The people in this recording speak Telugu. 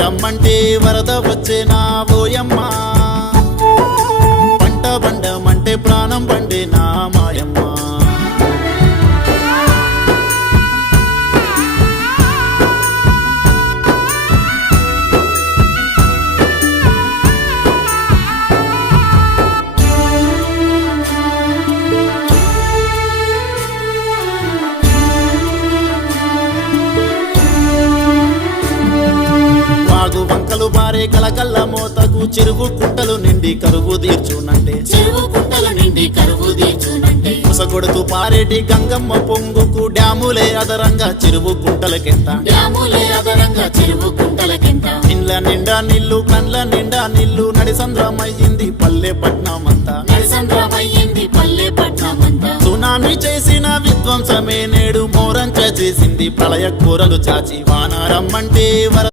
రమ్మంటే వరద వచ్చేనా ఓయమ్మ, పంట బండమంటే ప్రాణం పండే నా మాయమ్మ. వాగు వంకలు బారే కలకల్ల మోతకు చెరువు కుంటలు నిండి కరువు తీర్చునంటే, చెరువు కుంటలు నిండి కరువు తీర్చునంటే, ముసగొడుతూ పారేటి గంగమ్మ పొంగుకు డ్యాములే అదరంగా చెరువు కుంటలకెంత, డ్యాములే అదరంగా చెరువు కుంటలకెంత. ఇండ్ల నిండా నీళ్లు కండ్ల నిండా నీళ్లు నడిసంద్రమయ్యింది పల్లె పట్నమంతా, నడిసంద్రమయ్యింది పల్లె పట్నమంతా. సునామీ చేసిన విధ్వంసమే నేడు మోరంచ చేసింది ప్రళయ కూరలు చాచి. వాన రమ్మంటే వర